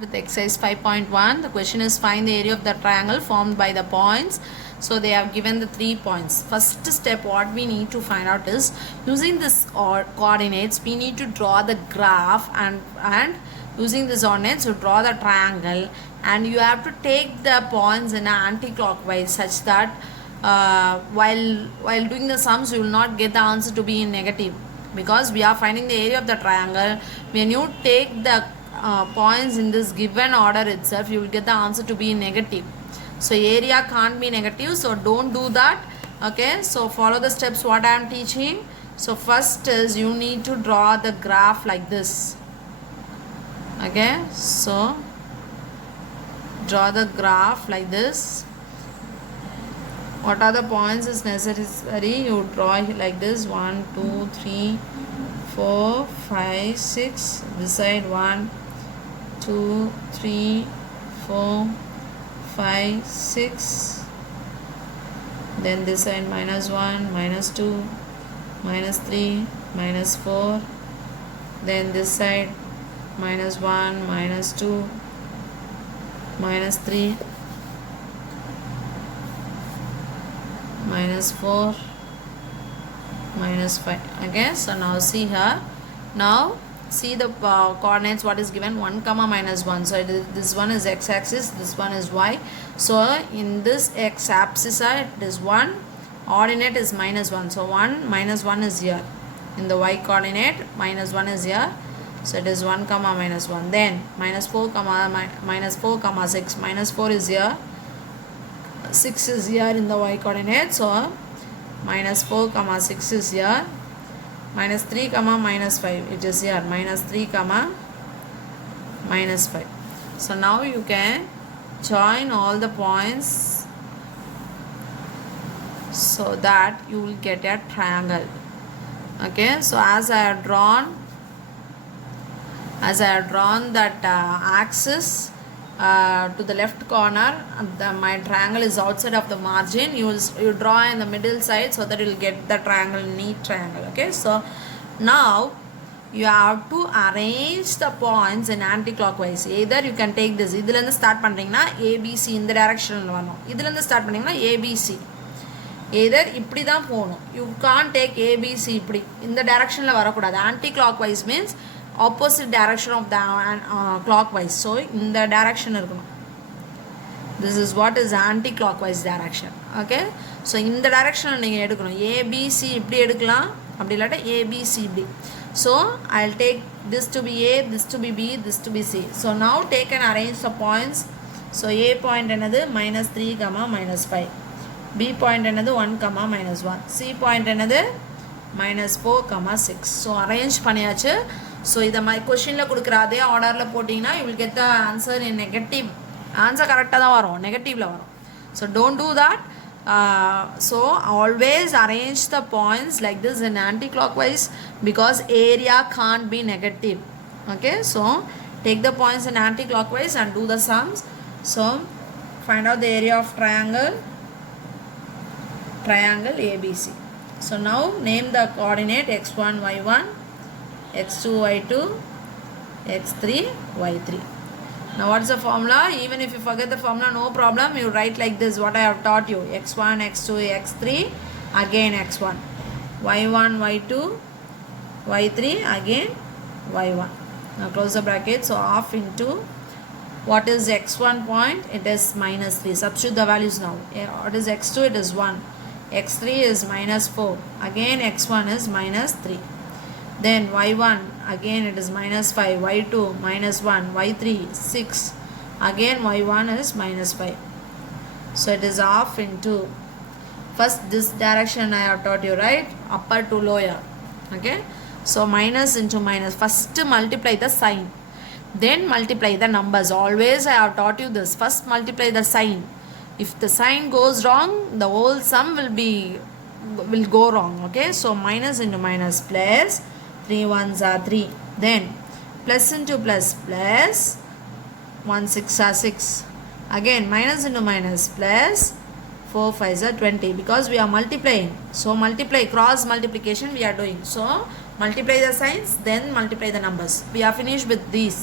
With exercise 5.1, the question is find the area of the triangle formed by the points. So they have given the 3 points. First step what we need to find out is using this coordinates we need to draw the graph and using these coordinates you draw the triangle, and you have to take the points in anti-clockwise such that while doing the sums you will not get the answer to be in negative, because we are finding the area of the triangle. When you take the points in this given order itself, you will get the answer to be negative. So area can't be negative, so don't do that. Okay, so follow the steps what I am teaching. So first is you need to draw the graph like this. Okay, so draw the graph like this. What are the points is necessary? You draw like this: 1 2 3 4 5 6. This side 1 2 3 4 5 6. Then this side -1 -2 -3 -4. Then this side -1 -2 -3 -4 -5. Okay, so now see here. Now see the coordinates what is given: 1 comma -1. So this one is x-axis, this one is y. So in this x-axis side it is 1, ordinate is -1. So 1 -1 is here. In the y coordinate -1 is here. So it is 1 comma -1. Then -4 comma 6. -4 is here. 6 is here in the y coordinate. So -4 comma 6 is here. -3 comma -5 it is here. -3 comma -5. So now you can join all the points so that you will get a triangle. Okay, so as I have drawn that axis to the left corner, my triangle is outside of the margin. You draw in the middle side so that you will get the triangle, neat triangle. Okay, so now you have to arrange the points in anti-clockwise. Either you can take this, இதுல இருந்து start பண்றீங்கன்னா ABC இந்த டைரக்ஷன்ல வரணும், இதுல இருந்து start பண்ணீங்கன்னா ABC. either இப்படி தான் போகணும். you can't take ABC இப்படி இந்த டைரக்ஷன்ல வரக்கூடாது. anti-clockwise means opposite direction of the clockwise. So இந்த டைரக்ஷன் இருக்கணும். this is what is anti-clockwise direction. Okay, so இந்த டைரக்ஷன்ல நீங்க எடுக்கணும். ABC இப்படி எடுக்கலாம், அப்படி இல்லாட்ட ABC இப்படி. So I'll take this to be A, this to be B, this to be C. So now take and arrange the points. So A point என்னது -3 comma -5, B point என்னது 1 comma -1, C point என்னது -4 comma 6. So arrange பண்ணியாச்சு. So இத my questionல கொடுக்கிற அதே ஆர்டர்ல போட்டீங்கன்னா you will get the answer in negative. Answer கரெக்டாக தான் வரும், நெகட்டிவ்ல வரும். So don't do that. So always arrange the points like this in anti-clockwise, because area can't be negative. Okay, so take the points in anti-clockwise and do the sums. So find out the area of triangle ABC. So now name the coordinate x1 y1, x2 y2, x3 y3. Now what's the formula? Even if you forget the formula, no problem, you write like this what I have taught you: x1 x2 x3, again x1, y1 y2 y3, again y1. Now close the bracket. So half into what is x1 point? It is -3. Substitute the values now. What is x2? It is 1. x3 is -4. Again x1 is -3. Then y1 again it is -5, y2 -1, y3 6, again y1 is -5. So it is half into, first this direction I have taught you, right? Upper to lower. Okay, so minus into minus, first multiply the sign, then multiply the numbers. Always I have taught you this: first multiply the sign. If the sign goes wrong, the whole sum will go wrong. Okay, so minus into minus, plus 3 ones are 3, then plus into plus, plus 1 6 are 6, again minus into minus, plus 4 5s are 20, because we are multiplying. So multiply, cross multiplication we are doing. So multiply the signs, then multiply the numbers. We are finished with these.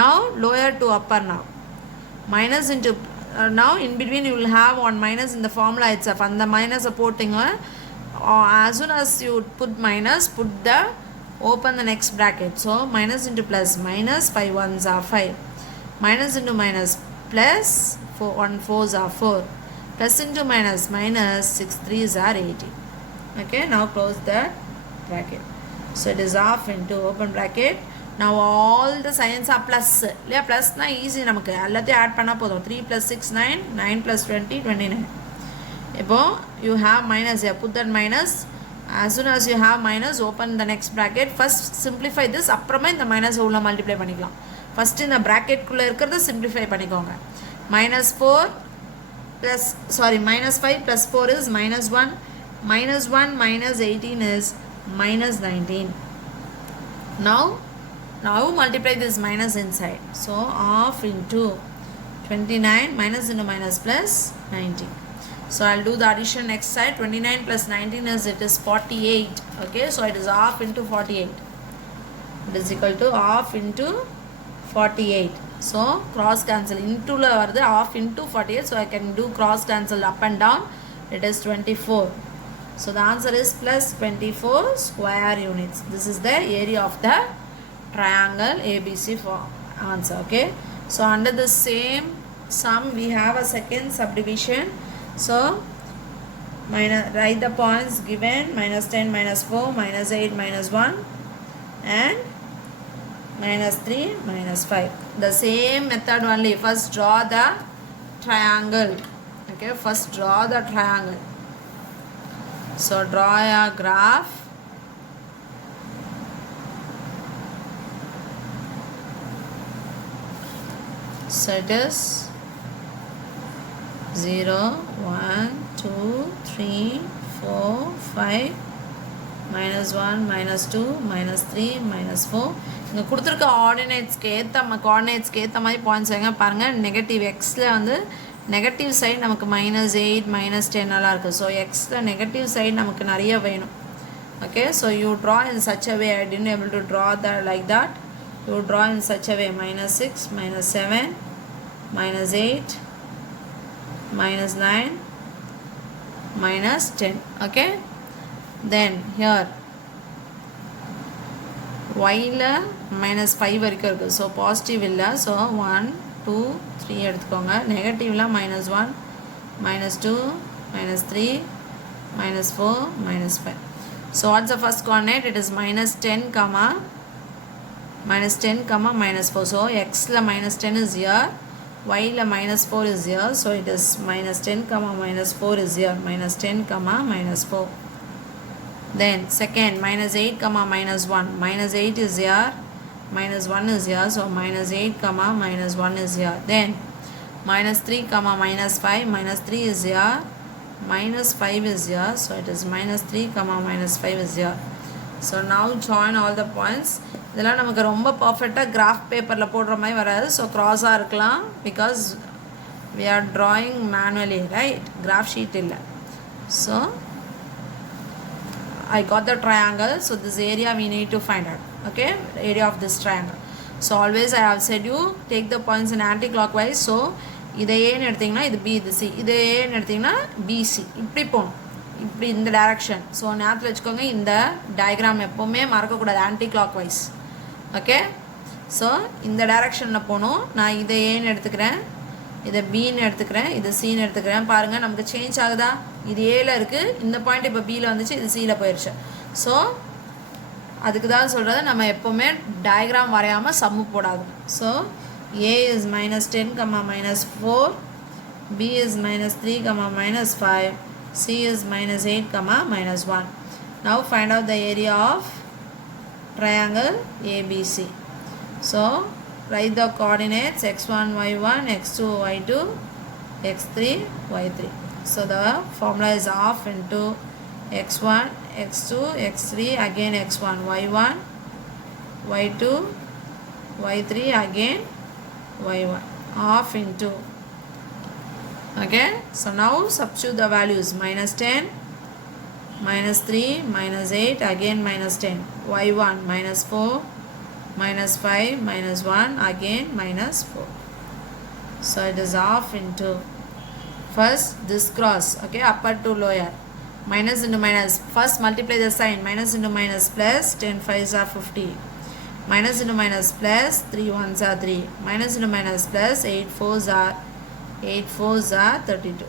Now lower to upper now. Minus into now in between you will have one minus in the formula itself, and the minus supporting as soon as you put minus, put the open the next bracket. So minus into plus, minus 5 ones are 5, minus into minus plus 4 1 4s are 4, plus into minus minus 6 3s are 80. Okay, now close the bracket. So it is half into open bracket. Now all the signs are plus. இல்லையா ப்ளஸ்னா easy, நமக்கு எல்லாத்தையும் add பண்ணால் போதும். 3 + 6 9, 9 + 20 29. இப்போ you have minus here, put that minus. As soon as you have minus, open the next bracket. First simplify this, அப்புறமா இந்த minus உள்ள multiply பண்ணிக்கலாம். ஃபஸ்ட்டு இந்த ப்ராக்கெட்குள்ளே இருக்கிறத சிம்பிளிஃபை பண்ணிக்கோங்க. minus 5 plus 4 is minus 1. Minus 1 minus 18 is minus 19. Now multiply this minus inside. So half into 29 minus into minus plus 19. So I'll do the addition next side. 29 plus 19 is, it is 48. Okay, so it is half into 48. It is equal to half into 48. So cross cancel into half into 48. So I can do cross cancel up and down. It is 24. So the answer is plus 24 square units. This is the area of the triangle ABC for answer. Okay, so under the same sum we have a second subdivision. So write the points given: minus 10 minus 4 minus 8 minus 1 and minus 3 minus 5. The same method only. First draw the triangle. Okay, first draw the triangle. So draw a graph. So it is 0 1 2 3 4 5 minus 1 minus 2 minus 3 minus 4. இங்கே கொடுத்துருக்க கோஆர்டினேட்ஸ்க்கு ஏற்ற மாதிரி points வைங்க. பாருங்கள், negative எக்ஸில் வந்து negative side நமக்கு minus 8 minus 10 எல்லாம் இருக்குது. ஸோ எக்ஸில் நெகட்டிவ் சைடு நமக்கு நிறைய வேணும். Okay, so you draw in such a way. I didn't able to draw the like that. You draw in such a way: minus 6 minus 7 minus 8 minus 9 minus 10. Okay, then here y la minus 5 வரைக்கும் இருக்குது. So positive இல்லை. So 1 2 3 எடுத்துக்கோங்க. நெகட்டிவ்ல minus 1 minus 2 minus 3 minus 4 minus 5. So what's the first coordinate? It is minus 10 comma minus 10 comma minus 4. So x la minus 10 is here, y la minus 4 is here. So it is minus 10 comma minus 4 is here, minus 10 comma minus 4. Then second, minus 8 comma minus 1. Minus 8 is here, minus 1 is here. So minus 8 comma minus 1 is here. Then minus 3 comma minus 5. Minus 3 is here, minus 5 is here. So it is minus 3 comma minus 5 is here. So now join all the points. இதெல்லாம் நமக்கு ரொம்ப பர்ஃபெக்டாக graph பேப்பரில் போடுற மாதிரி வராது. So க்ராஸாக இருக்கலாம், because we are drawing manually, right? Graph sheet இல்லை. So I got the triangle. So this area we need to find out. Okay, area of this triangle. So always I have said you take the points in anti-clockwise. So இதை ஏன்னு எடுத்திங்கன்னா இது B, இது C. இதை ஏன்னு எடுத்திங்கன்னா PC. இப்படி போகணும், இப்படி இந்த டைரக்ஷன். ஸோ ஞாபகத்தில் வச்சுக்கோங்க, இந்த டயக்ராம் எப்போவுமே மறக்கக்கூடாது, anticlockwise. Okay, so இந்த டைரக்ஷனில் போகணும். நான் இதை ஏன்னு எடுத்துக்கிறேன், இதை பின்னு எடுத்துக்கிறேன், இது சின்னு எடுத்துக்கிறேன். பாருங்கள், நமக்கு சேஞ்ச் ஆகுதா? இது ஏல இருக்குது, இந்த பாயிண்ட் இப்போ பியில் வந்துச்சு, இது சியில் போயிடுச்சு. ஸோ அதுக்கு தான் சொல்கிறது, நம்ம எப்போவுமே டயக்ராம் வரையாமல் சம்மு போடாது. So A is minus 10 comma minus 4, B is minus 3 comma minus 5, C is minus 8 comma minus 1. Now find out the area of triangle ABC. So write the coordinates: x1 y1, x2 y2, x3 y3. So the formula is half into x1 x2 x3 again x1 y1 y2 y3 again y1, half into. Okay, so now substitute the values: minus 10 minus 3 minus 8 again minus 10, y1 minus 4 minus 5 minus 1 again minus 4. So it is half into first this cross, okay, upper to lower, minus into minus, first multiply the sign, minus into minus plus, 10 5s are 50, minus into minus plus, 3 1s are 3, minus into minus plus, 8 4s are 32,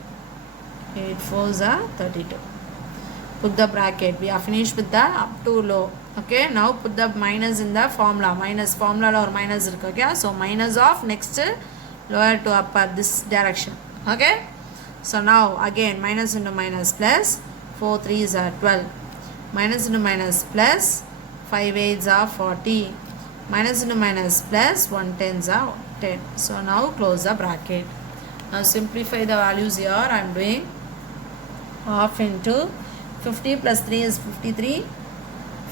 8 4s are 32. Put the bracket. We are finished with the up to low. Okay, now put the minus in the formula. Minus formula or minus irukku, okay? So minus of next lower to upper this direction. Okay, so now again minus into minus plus, 4 3s are 12, minus into minus plus, 5 8s are 40, minus into minus plus, 1 10s are 10. So now close the bracket. Now simplify the values here. I am doing half into 50 plus 3 is 53,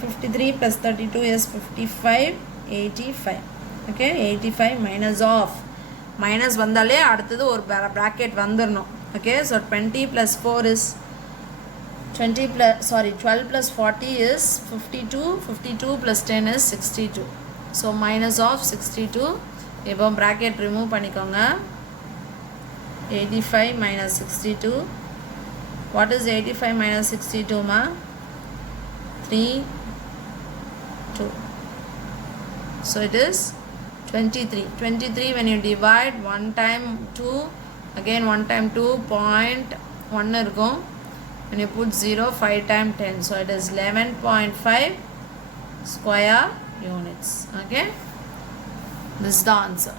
53 plus 32 is 55, 85. Okay, 85 minus of, minus vandale அடுத்தது ஒரு bracket வந்துடணும். Okay, so 20 plus 4 is 12 plus 40 is 52, 52 plus 10 is 62. So minus of 62. இப்போ bracket remove பண்ணிக்கோங்க. 85 minus 62. What is 85 minus 62, ma? 3 2. So it is 23. 23 when you divide 1 time 2, again 1 time 2, 0.1 இருக்கும். When you put 0, 5 time 10. So it is 11.5 square units. Okay, this is the answer.